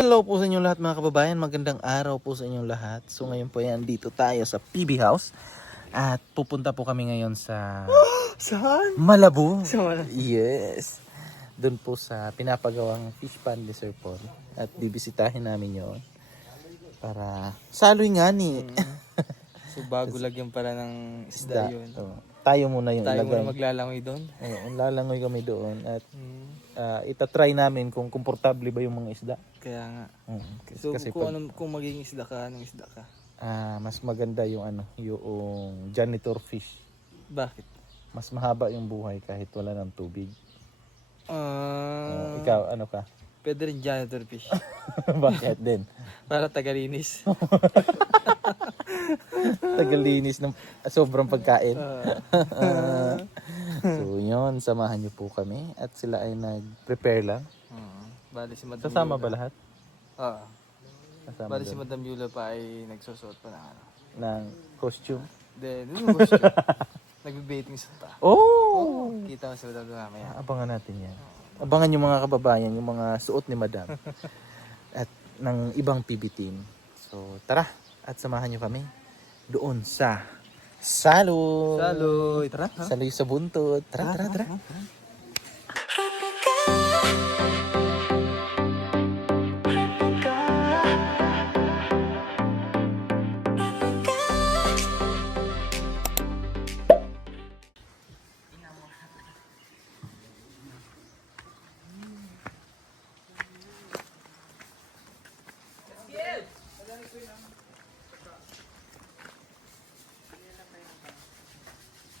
Hello po sa inyong lahat mga kababayan, magandang araw po sa inyong lahat. So ngayon po yan, dito tayo sa PB House. At pupunta po kami ngayon sa Saan? Malabo. Sa Malabo? Yes. Doon po sa pinapagawang fish pond ni Sir Paul. At bibisitahin namin yon para saloy nga ni. So bago lagyan pala ng isda yun. Tayo muna yung Tayo ilagay. muna maglalangoy doon. Lalangoy kami doon at itatry namin kung komportable ba yung mga isda. Kaya nga. Kasi So kung magiging isda ka, anong isda ka? mas maganda yung yung janitor fish. Bakit? Mas mahaba yung buhay kahit wala ng tubig. Ah, Ikaw, ano ka? pwede rin janitor fish. Bakit din? Para tagalinis. Tagalinis ng sobrang pagkain. So yun, samahan niyo po kami at sila ay nag-prepare lang. Bali si Madam Sasama Yula. ba lahat? Oo. Kasama Bali si doon. Madam Yula pa ay nagsusuot pa ng ano. Ng costume. Then, ano gusto? Nagbe-bathing suit pa. Oh! Kita mo si Madam Yula mamaya. Abangan natin yan. Abangan yung mga kababayan, yung mga suot ni Madam. At ng ibang PB team. So tara, at samahan nyo kami doon sa Saloy. Saloy! Tara! Saloy sa buntod. Tara, tara, tara.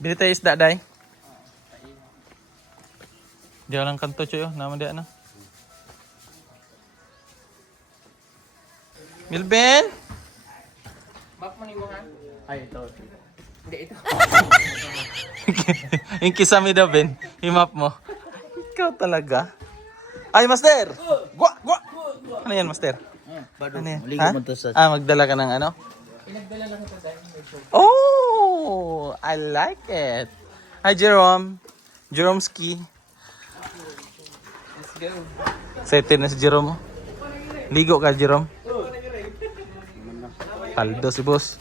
Bili tayo isda, day. Diyan lang kanto, choy. Naman diyan, ano? Milben? Map mo ni mo ha? Ay, ito. Hindi, ito. Yung kisame daw, Ben. Yung map mo. Ikaw talaga. Ay, Master! Gwa! Gwa! Ano yan, Master? Ano yan? Ha? Magdala ka ng ano? Pinagdala lang ito dahil may show. Oh! I like it. Hi, Jerome. Jeromski. Let's go. Excited na si Jerome. Ligo ka, Jerome. Paldo si boss.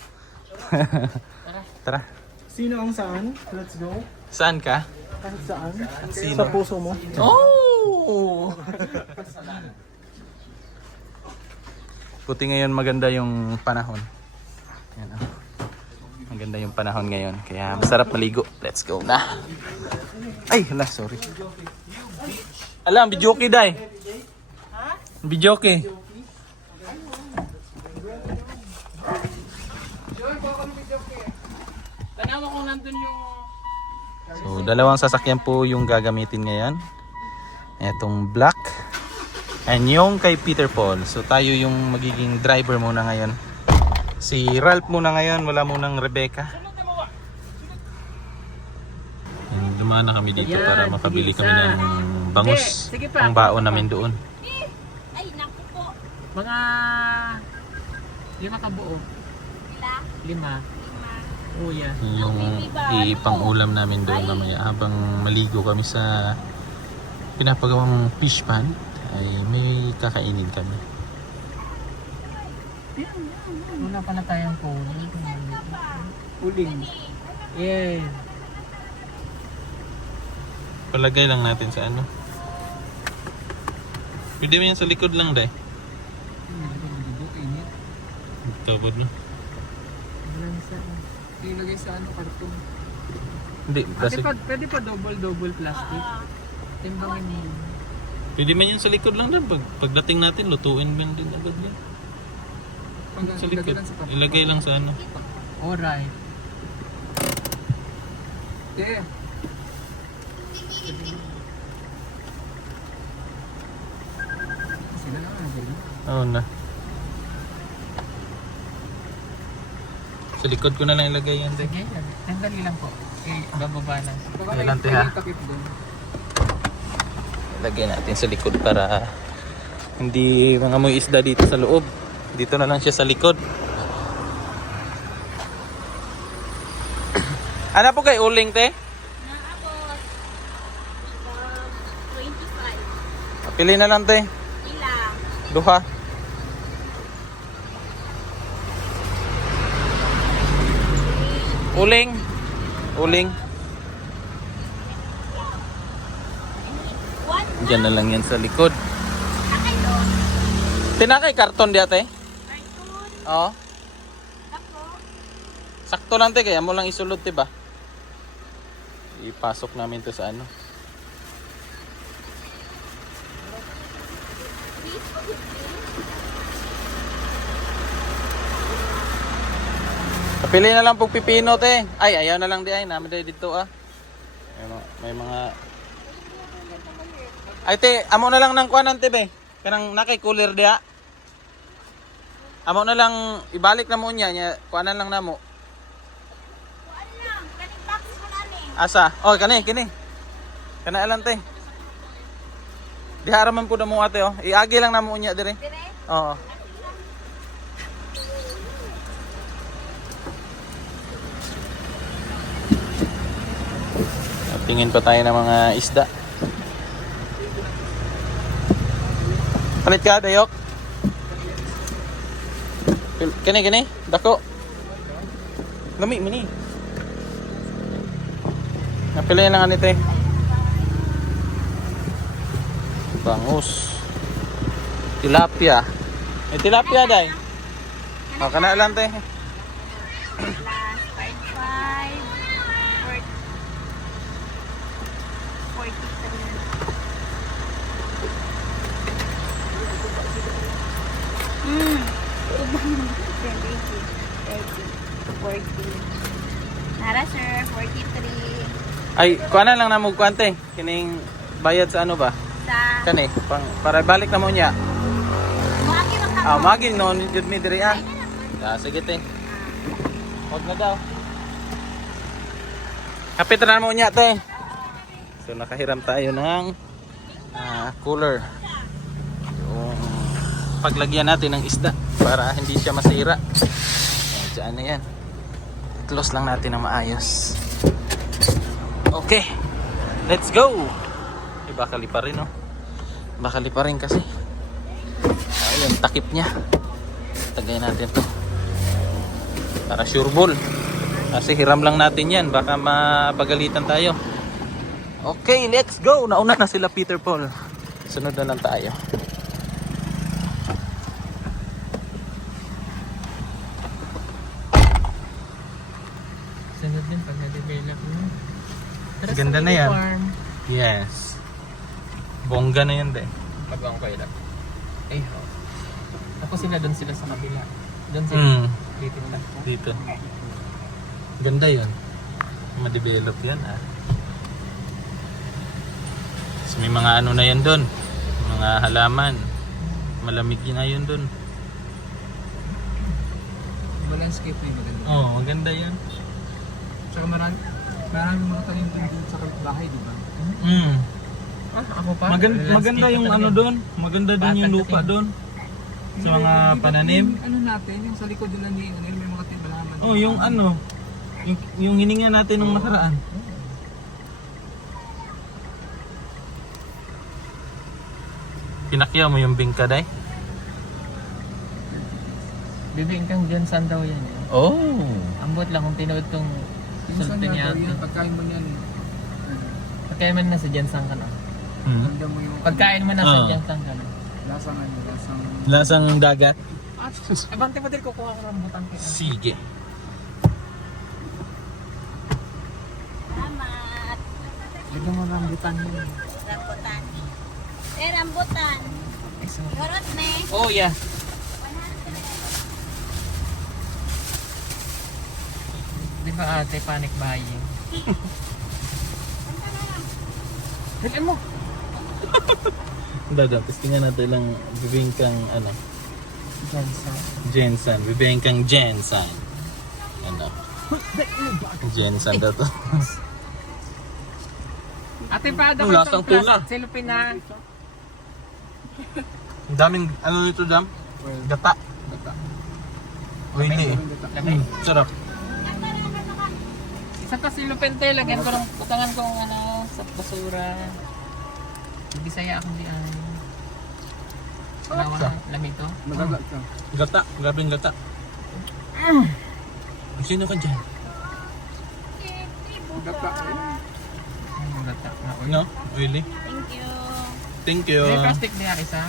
Tara. Sino ang saan? Let's go. Saan ka? Kahit saan? Sino? Sa puso mo. Oh! Buti ngayon maganda yung panahon. Yan, oh. Maganda yung panahon ngayon. Kaya masarap maligo. Let's go na. Ay, hala, sorry. Alam, bidyoke, day. Bidyoke. Tanawa kung nandun yung... So, dalawang sasakyan po yung gagamitin ngayon. Etong black. And yung kay Peter Paul. So, tayo yung magiging driver muna ngayon. Si Ralph muna ngayon. Wala munang Rebecca. And dumaan na kami dito para makabili kami ng bangus. Ang baon namin doon. Ay, naku po. Mga 5 kabuo. Sila? 5. Oh, yeah. Yung ipang-ulam namin doon mamaya. Habang maligo kami sa pinapagawang fish pond, ay may kakainin kami. Wala pala tayong uling. Yeah. Palagay lang natin sa ano. Pwede mo yan sa likod lang, day. Tabod na. Ilagay sa ano, karton. Hindi, kasi Pwede pa double plastic. Timbangin mo. pwede man yan sa likod lang din. Pagdating natin, lutuin mo din agad yan. Sa likod. Ilagay lang sa ano. Alright. Yeah. Sila na nga. Oo na. Sa likod ko na lang ilagay yan, day. Sige, sandali lang po. Bababa na. Ilan, te, ha? Ilagay natin sa likod para hindi mga may isda dito sa loob. Dito na lang siya sa likod. Ano po kay uling, te? Naabot. 25. Pili na lang, te. Ilang. Duha. Uling. Uling. One Diyan na lang yan sa likod. Akay do. Tinakay karton di ate? Cartoon. Oo. Ako. Sakto lang te, kaya mo lang isulod te ba? Ipasok namin to sa ano. Kapili na lang pag pipino te. Ay, ayaw na lang di ay. Namin dito ah. May mga... Ay te, amo na lang ng kuanan te be. Kanang nakay cooler dia. Amo na lang ibalik na mo niya, kuanan lang namo. Kuan lang. Kaning box mo namin. Asa? Oh, kani. Kana lang te. Dihara man po na mo ate oh. Iagi lang na mo niya dire. Dire. Oo. Tingin pa tayo ng mga isda. Palit ka, Dayok? Kini, dako. Lami, mini. Napili lang anite. Bangus. Tilapia. May tilapia, day. O, kana lang, te. Plus 40. Nara sir, 43. Ay, kuana lang na mo kuante. Kining bayad sa ano ba? Sa Kani, para balik na mo niya. Magi man ka. Ah, maging no, jud mi diri ah. Ah, sige te. Huwag na daw. Kapit na mo niya te. So nakahiram tayo ng cooler. Yung paglagyan natin ng isda para hindi siya masira. Ayan, dyan na yan. Close lang natin ng maayos. Okay. Let's go. Baka lipa rin, no? Baka lipa rin kasi. Ayun, takip niya. Tagay natin to. Para sure ball. Kasi hiram lang natin yan. Baka mapagalitan tayo. Okay, let's go. Nauna na sila Peter Paul. Sunod na lang tayo. Sunod din pag na-develop mo. Ganda na yan. Yes. Bongga na yan, de. Magawang kayo lang. Eh, ako sila sa kabila. Doon sila. Dito lang. Dito. Ganda yun. Ma-develop yan, ah. So, may mga ano na yan doon. Mga halaman. Malamig na yun doon. Landscape na yung maganda. Oo, maganda yan. Tsaka marami mga tanim doon sa bahay, di ba? Ako pa? Maganda yung ano doon. Maganda doon yung lupa doon. Sa mga pananim. Ano natin, yung sa likod yun may mga tibalaman. Oh, yung ano. Yung hininga natin nung nakaraan. Pinakyaw mo yung bingkaday? Bibingkang Jensan daw yan. Oh. Ambot lang kung tinood tong sultan niya. Pagkain mo niyan, Pagkain mo na sa Jensan ka na. handa mo yung Pagkain mo na sa Jensan ka na. lasang Lasang dagat? At, abante pa din kukuha ko ng rambutan ko. Sige. Salamat. Lagyan mo rambutan yun. Rambutan. Rambutan. Garot ne. Oh yeah. Di ba ate, panic buying? Hilin mo! Dagat, testingan natin lang bibingkang ano, Jensan. Jensan. Bibingkang Jensan. Ano? Jensan daw to. Ate pa daw Ang lasang tuna. Silupin na. Ang daming, ano nito dam? Gata. Oily. Sarap. Isang ka silupin te, lagyan ko ng utangan kong ano, sa basura. Bisaya akong di ay. Sa? Lamig to? magagat ka. Gata. Grabing gata. Sino ka dyan? Gata. Ang gata na oil. No? Really? Thank you. Thank you. May plastic niya isa.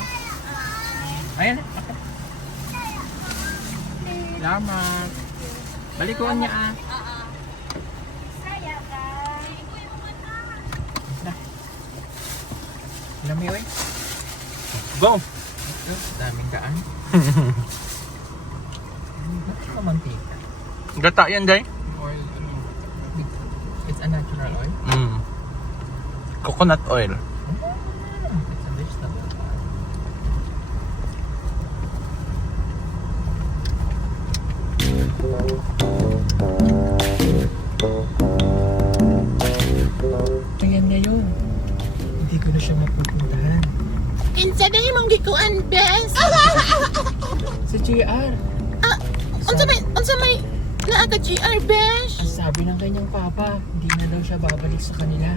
Ayan. Okay. Salamat. Balikuan niya ah. Saya ka. Alam mo yun? Go! Daming daan. Ito mantika. Gata yan, Jay? Oil, ano? It's a natural oil. Coconut oil. It's a vegetable oil. Ayan ngayon. Hindi ko na siya mapupuntahan. Kinsa na yung gikuan, bes? Sa JR. Unsa may naa ka GR, bes? Ang sabi ng kanyang papa, hindi na daw siya babalik sa kanila.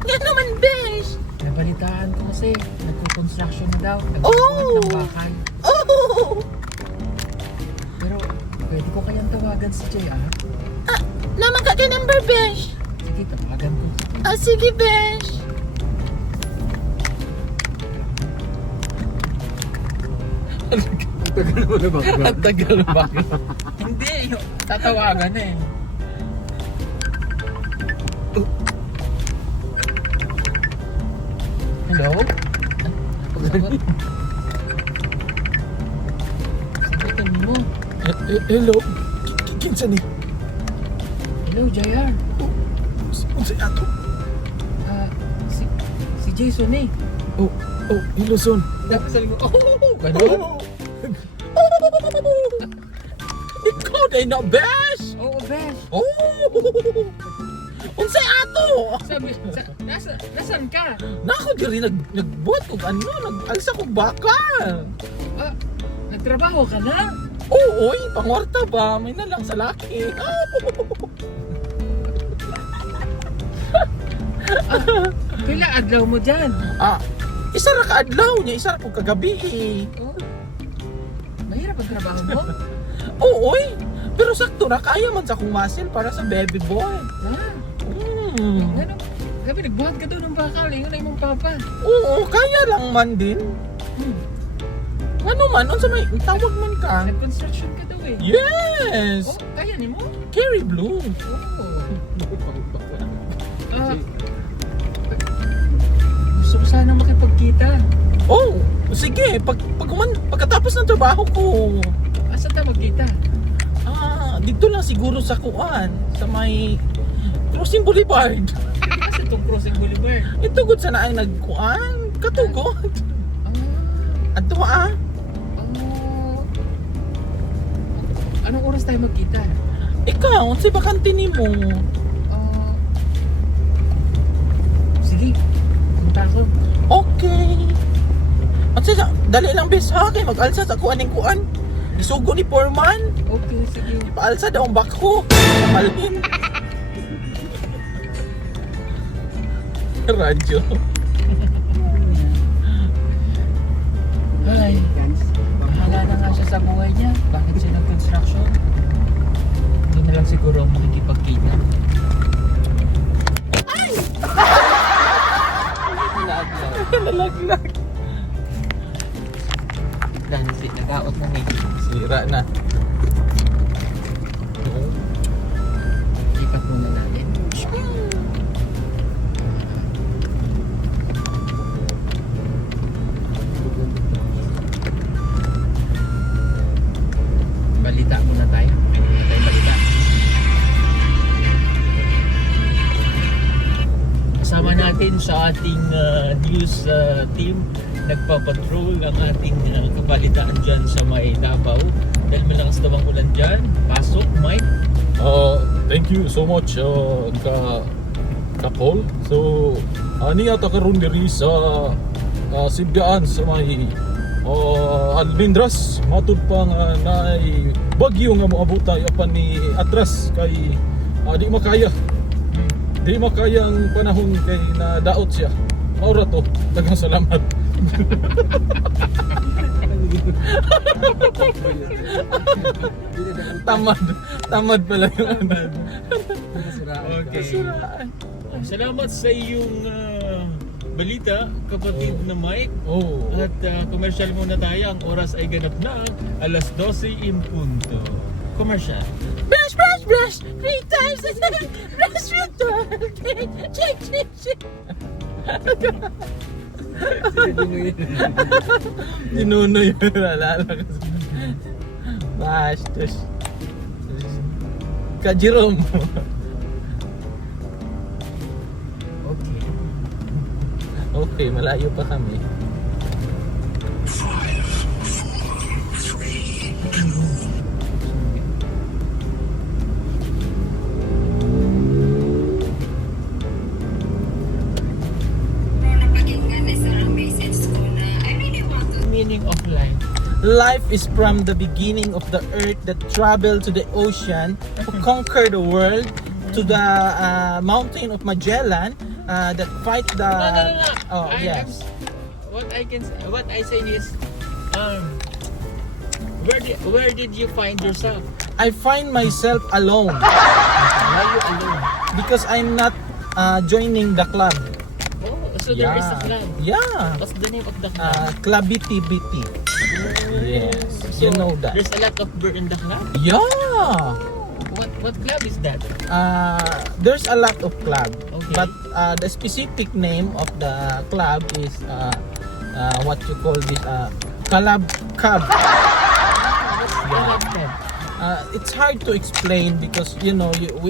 Nga naman, bes. Nabalitaan ko kasi, nagko-construction na daw. Oh! Nagkukulit ng bakal. Oh! Pero, pwede ko kayang tawagan si JR? Naman ka number, bes. Sige, tawagan ko. Sige, bes. Tagal mo na ba? Ang tagal ba? Hindi, yung tatawagan eh. Hello? Sagot. Sagutin mo. Hello? Kinsa ni? Hello, JR. Unsa ato? Si Jason eh. Oh, hello son. Dapat sabi mo, ganun? Ikaw day na, bes! Oo, Besh. Oh! Unsay ato? Sabi, nasan ka? Nako diri nagbuhat og ano, nag-alsa kog bakal. Nagtrabaho ka na? Oo, oy, pangwarta ba? May na lang sa laki. Pila adlaw mo dyan? Isa ra ka adlaw niya, isa ra kog kagabi. Oh. Mahirap ang trabaho mo? Oo, oy. Pero sakto na kaya man sa kong muscle para sa baby boy. Ano? Gabi, nagbuhat ka doon ng bakal. Yun ay mong papa. Oo, kaya lang man din. Ano man, unsa may tawag man ka? Nag-construction ka daw eh. Yes! Oh, kaya ni mo? Carry Blue. Oo. Gusto ko sana makipagkita. Oh, sige, pagkatapos ng trabaho ko. Asa ta magkita? Dito lang siguro sa kuan, sa may Crossing Boulevard. Asa itong Crossing Boulevard? Ito gud sana ay nagkuan, katugod. Adto Anong oras tayo magkita? Ikaw, unsay bakante nimo? Sige, pumunta ako. Okay. Unsay dali lang bis ha kay mag-alsa sa kuan ning kuan. Isugo ni Foreman. Okay, sige. Paalsa daw ang bako. Malin. Radyo. Ay, bahala na nga siya sa buhay niya. Bakit siya nag-construction? Doon na lang siguro ang makikipagkita. Ay! Nalaglag. Gansi, nag-out na eh. Sira na. Lipat muna natin. Balita muna tayo. Muna tayo balita. Kasama natin sa ating news team, nagpapatrol ang ating kabalitaan dyan sa may Davao. Dahil malakas daw ang ulan dyan. Pasok, Mike. Thank you so much Paul. So niya ta karon diri sa Sibgaan sa may Almendras matud pa nga naay bagyo nga moabutay apan ni atras kay di makaya ang panahon kay nadaot siya. Maura to, daghang salamat. Tamad pala yung ano. Okay. Salamat sa iyong balita, kapatid na Mike. Oh. At commercial muna tayo. Ang oras ay ganap na 12:00 in punto. Commercial. Brush, brush, brush. 3 times a day. Brush your dog. Check, check, check. Tinuno yun. Alala ko. Bastos. Ka-Jerome. Okay. Okay, malayo pa kami. Meaning of life. Life is from the beginning of the earth that traveled to the ocean to conquer the world, to the mountain of Magellan that fight the. No. Oh yes. What I say is, where did you find yourself? I find myself alone Why you alone? because I'm not joining the club. Oh, so there is a club. Yeah. What's the name of the club? Club BTBT. Yes. So, You know that. There's a lot of bird in the club. Yeah. What club is that? There's a lot of club, Okay. but the specific name of the club is what you call this Kalab Cub. I like that. It's hard to explain because we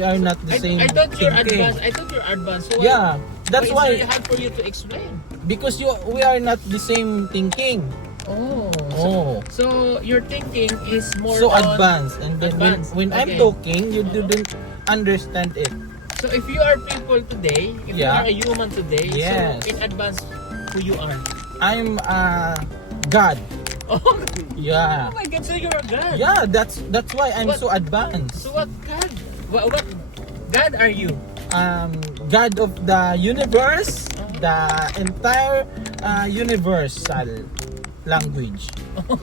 are not the same I thought you're thinking. advanced. I thought you're advanced. So Yeah, that's it's why very hard for you to explain. because we are not the same thinking. Oh. Oh. So your thinking is more So on advanced, and then advanced, when I'm okay. talking, you didn't understand it. So if you are people today, if you Yeah. are a human today, Yes. so in advance, who you are? I'm God. Oh, Yeah. oh my God! So you're a God. Yeah, that's why I'm What? so advanced. So what God? What God are you? God of the universe, the entire universal language. Oh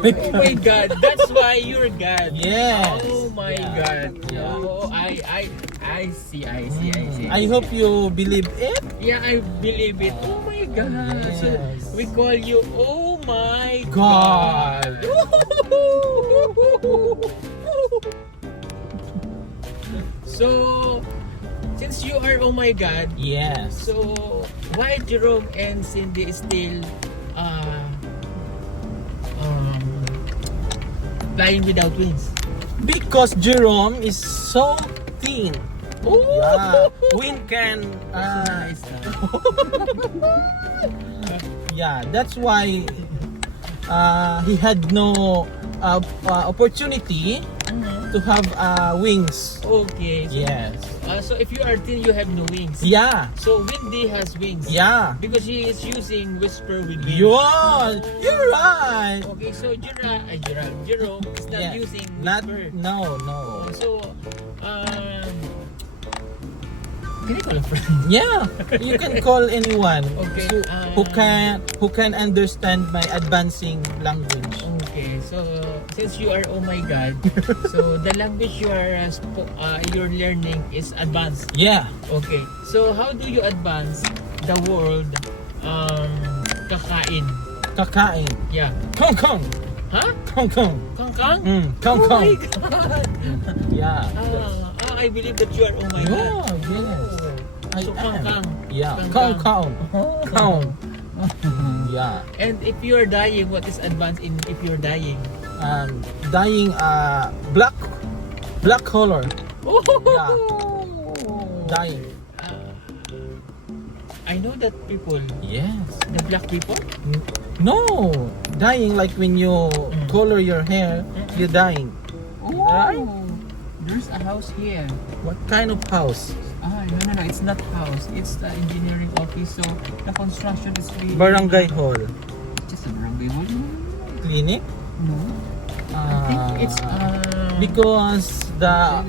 my Oh my God! That's why you're God. Yes. Oh my Yeah. God. Yeah. Oh, I see. I hope you believe it. Yeah, I believe it. Oh my God. So Yes. we call you Oh my God. So since you are Oh my God, Yes. so why Jerome and Cindy is still flying without wings? Because Jerome is so thin. Oh, Yeah. Wind can nice. yeah, that's why he had no opportunity to have wings. Okay. So, Yes. so if you are thin, you have no wings. Yeah. So Windy has wings. Yeah. Because she is using Whisper with wings. Yeah, you're right. Okay, so Jerome is not Yeah. using Not Whisper. no. So, can I call a friend? Yeah, you can call anyone Okay, who can understand my advancing language. Okay, so since you are Oh my God, so the language you are you're learning is advanced. Yeah. Okay, so how do you advance the world kakain? Kakain. Yeah. Kong kong. Huh? Kong kong. Kangkang? Kong Oh kong. my God! Yeah. I believe that you are Oh my God. Yeah, yes. I So, am. kangkang. Yeah. Kangkang. Kong kong. Kong. Yeah. And if you are dying, what is advanced in if you're dying? Dying black color. Yeah. Dying. I know that people, Yes. the black people. No. Dying like when you color your hair, you're dying. Right? There's a house here. What kind of house? No, it's not house. It's the engineering office. So the construction is really Barangay hall. just a barangay hall. Clinic? No. I think it's Because the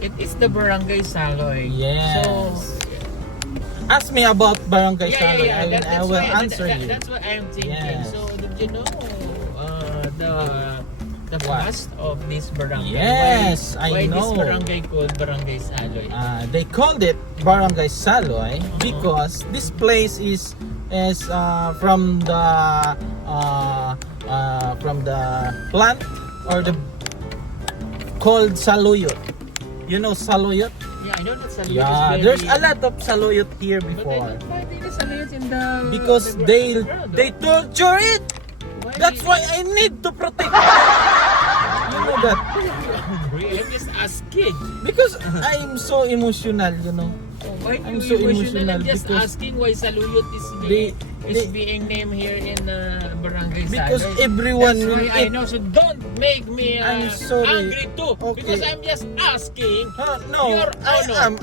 it is the barangay Saloy. Yes. So Ask me about Barangay Saloy. I will why- answer you. That's what I'm thinking. Yes. So, did you know the What? past of this barangay? Yes, why I know. this barangay called Barangay Saloy? They called it Barangay Saloy because this place is from the plant or the called saluyot. You know saluyot? Yeah, I know that Saloy Yeah, is very... there's a lot of saluyot here But I before. don't find any Saloyot in the... Because the they ground, torture it. Why? That's why I need to protect it. You know that? I'm just asking. Because I'm so emotional, you know. Why I'm you so emotional I'm just because asking why Saluyot is they- being named here in Barangay Because Saloy. everyone That's will why I eat. know. So don't make me I'm sorry. angry too. Okay. Because I'm just asking. No, You're- I no. am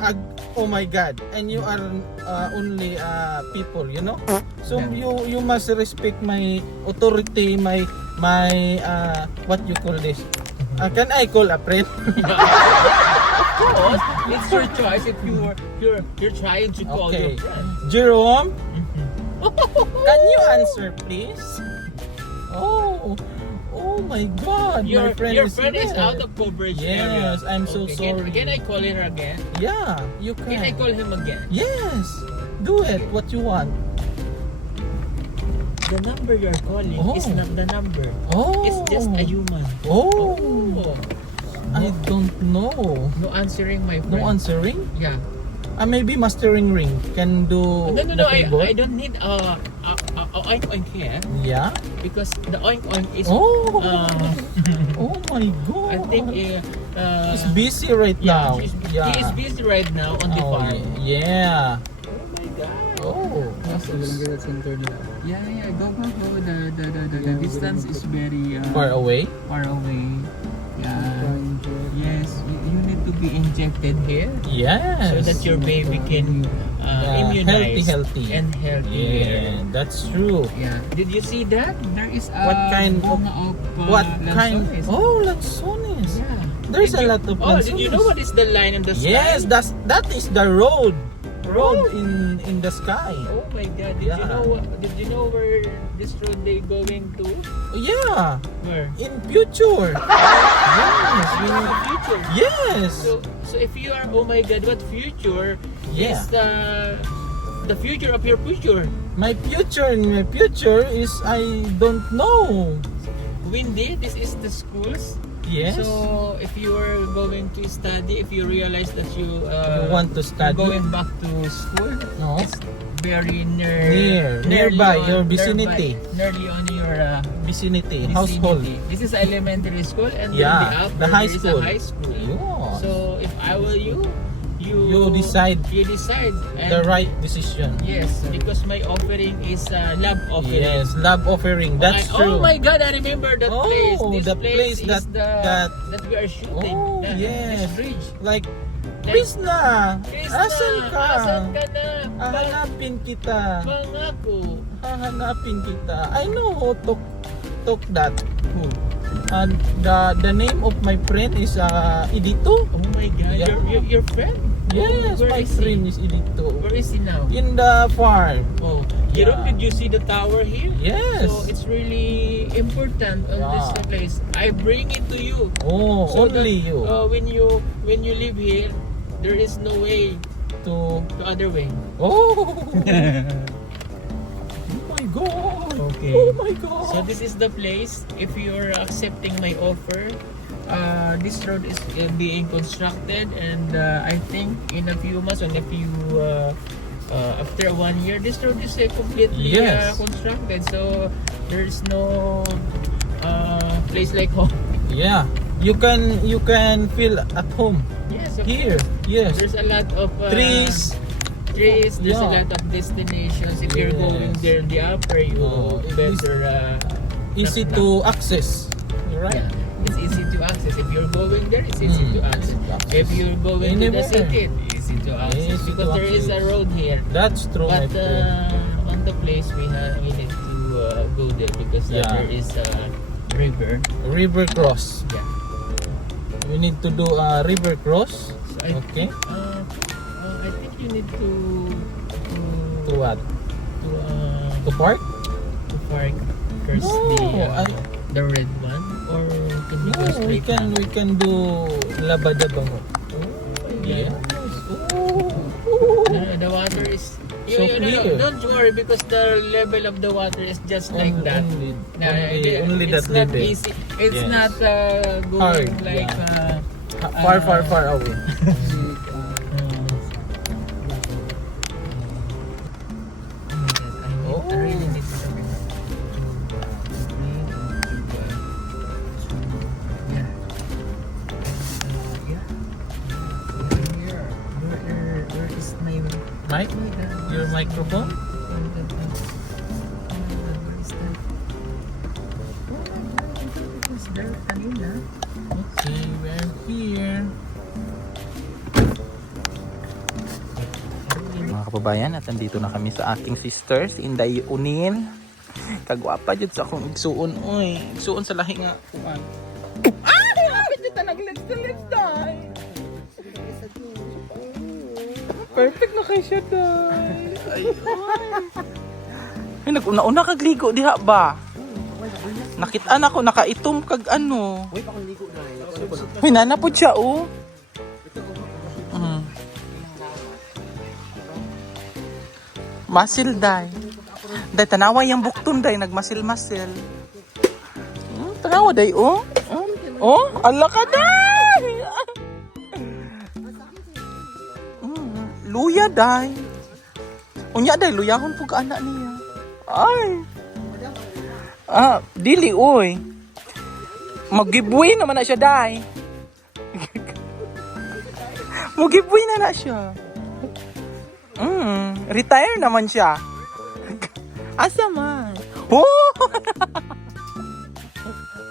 oh my God, and you are only people, you know. So you must respect my authority, my what you call this? Can I call a friend? Of course, it's your choice if you're trying to call Okay. your friend. Jerome, can you answer, please? Oh my God, Your my friend friend is there. out of coverage Yes, area. I'm so Okay, sorry. Can I call her again? Yeah, you Can I call him again? Yes, do it. What you want? The number you're calling is not the number. Oh, It's just a human. Oh, Oh. I don't know. No answering, my friend. No answering? Yeah. Maybe mastering ring can do No. the favor. I don't need a oink oink here Yeah. because the oink oink is. Oh. Uh, Oh my God. I think. He's busy right now. He is busy right now on the Oh, farm. yeah. Oh my God. Oh. Nasa Barangay Center nila. Yeah, go. The distance is very Far away. far away. Yeah. Trying to... Yes, you need to be injected here Yes. so that your baby can immunize healthy. and healthy. Yeah, that's true. Yeah. Did you see that? There is a What kind of- What kind? lanzones. Oh, lanzones. Yeah. There's Did a you- lot of Oh, did you know lanzones. what is the line in the sky? Yes, that is the road in the sky. Oh my God! Yeah. Did you know where this road they going to? Yeah, Where? in future. Yes, In the future. yes. So if you are, oh my God, what future Yeah. is the future of your future? My future is I don't know. Windy, this is the schools. Yes. So if you are going to study, if you realize that you You want to you're study? going back to school, No. it's very nearly Nearby, on- your vicinity. nearly on your Vicinity, vicinity. household. This is elementary school, and Yeah, then the upper the high there is school. a high school. Yes. So if I were you decide and the right decision. Yes, because my offering is love offering. Yes, love offering. That's true. Oh my God, I remember that Oh, place. This the place place is that we are shooting. Oh, This yes. bridge. Like, Krishna, Krishna, asan ka? asan ka na? Hahanapin kita. Pangako. Hahanapin kita. I know who took that. Who? And the name of my friend is Idito. Oh my God, Yeah. your friend? Yes, Where my is he? friend is Idito. Where is he now? In the farm. Oh, Jerome, Yeah. did you see the tower here? Yes. So it's really important on this Yeah. place. I bring it to you. Oh, So only that, you when you live here, there is no way to. the other way. Oh. Oh my God. Okay. Oh my God. So this is the place. If you're accepting my offer, this road is being constructed, and I think in a few months, and a few after 1 year, this road is completely Yes. constructed. So there's no place like home. Yeah, you can feel at home Yes, of here. Yes, There's a lot of trees. There's a Yeah. lot of destinations. If you're going Yes. there in the upper, you Oh, it is better. Easy knock. to access. Right? Yeah, it's easy to access. If you're going there, it's easy to access. easy to access. If you're going to the Anywhere. city, it's easy to access Easy because to there is a access. road here. That's true, my But friend. on the place we need to go there because Yeah. there is a river. River cross. Yeah. We need to do a river cross. So I Okay. think, I think you need to To what? To To park? to park first No, the red one, or can we go No, straight now? we can do labada bango. Yeah. Oh. The water is So clear. don't worry, because the level of the water is just like that. Only It's that not little. easy. It's Yes. not going Hard, like Far away. I really need to where is my Mike, your microphone? where is that? It was there kanina. Okay, we're here. Mga kababayan, at nandito na kami sa aking sister, si Inday Unil. Kagwapa dyan sa akong igsuon. Uy, igsuon sa lahi nga. Kuan. Ay! Lapit dyan na nag-lips day. Perfect na kay siya, day. Ay, ay, nag-una-una kagligo diha ba? Nakitaan ako, nakaitom kag ano. Uy, nanapod siya, oh. Masil day. Day tanawa yung bukton day nagmasil-masil. Tanawa day oh. Oh, ala ka day. Luya day. Unya day luyahon pug anak niya. Ay. Dili oy. Mag-giveaway naman na siya day. Mag-giveaway na siya. Retire naman siya. Asa man? Oh!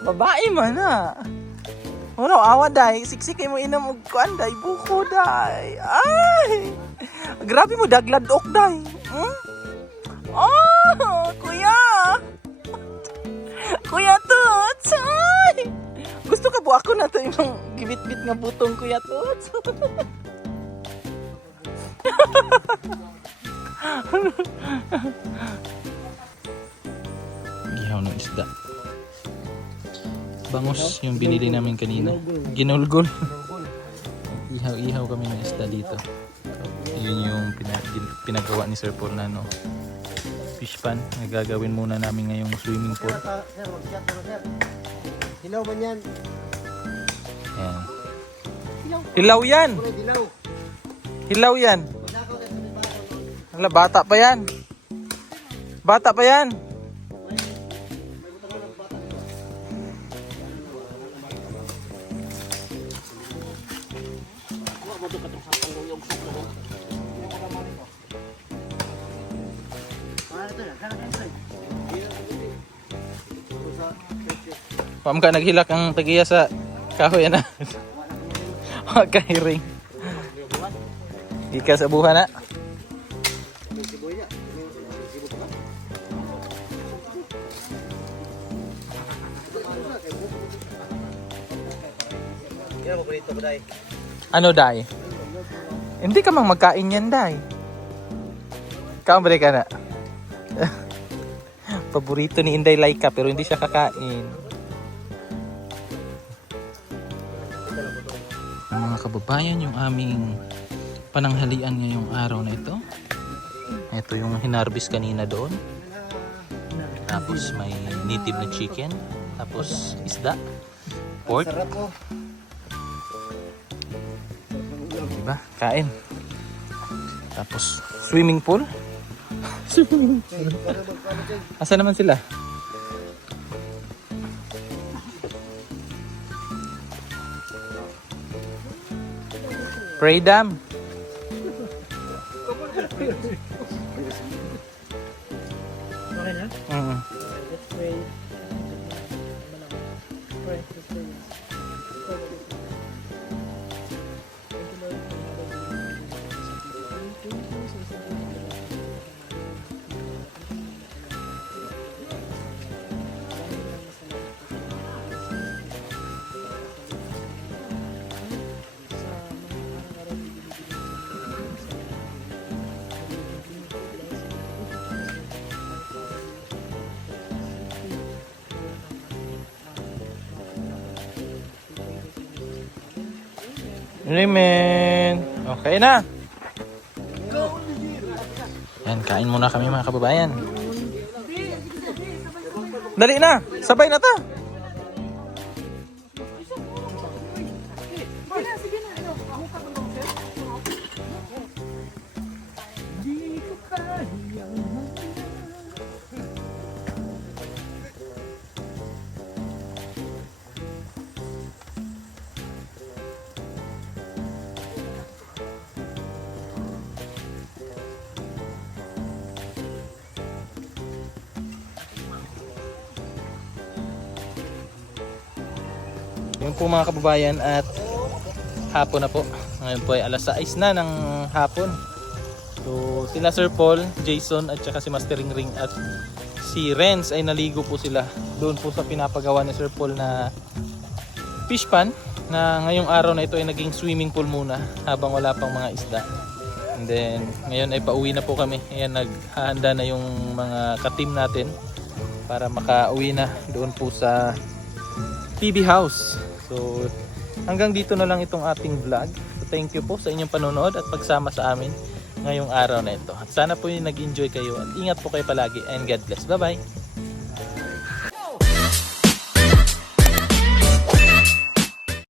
Babae man na. Wala, awa day. Siksik kayo mo inam og kuan day. Buko day. Ay! Grabe mo, dagladok day. Oh! Kuya! Kuya Tots! Ay! Gusto ka po ako na to yung gibit-bit nga butong Kuya Tots? Gihaw ng isda. Bangos yung binili namin kanina. Ginulgol. Ihaw-ihaw kami ng isda dito. Yun yung pinagawa ni Sir Paul na fish pan. Nagagawin muna namin ngayong swimming pool. Hilaw man yan. Ayan. Hilaw yan! Hilaw yan! Hala, bata pa yan. Bata pa yan. Pam ka naghilak ang tagiya sa kahoy na. Kahiring. Di ka sa buha na. Ano, Day? Hindi ka mang magkain yan, Day. Kambre ka na. Paborito ni Inday Laika pero hindi siya kakain. Mga kababayan, yung aming pananghalian ngayong araw na ito. Ito yung hinarbis kanina doon. Tapos may native na chicken. Tapos isda. Pork. Diba? Kain. Tapos swimming pool. Asa naman sila? Pray dam. Okay na? Let's pray. Pray, let's pray. Thank you, Lord, for another day. Thank you, Rimen. Okay na. Yan, kain muna kami mga kababayan. Dali na, sabay na ta. Yun po mga kababayan at hapon na po. Ngayon po ay alas 6 na ng hapon. So sila Sir Paul, Jason at saka si Master Ring at si Renz ay naligo po sila doon po sa pinapagawa ni Sir Paul na fish pan na ngayong araw na ito ay naging swimming pool muna habang wala pang mga isda. And then ngayon ay pauwi na po kami. Ayan, naghahanda na yung mga ka-team natin para makauwi na doon po sa PB House. So hanggang dito na lang itong ating vlog. So thank you po sa inyong panonood at pagsama sa amin ngayong araw na ito. At sana po yung nag-enjoy kayo at ingat po kayo palagi and God bless. Bye bye!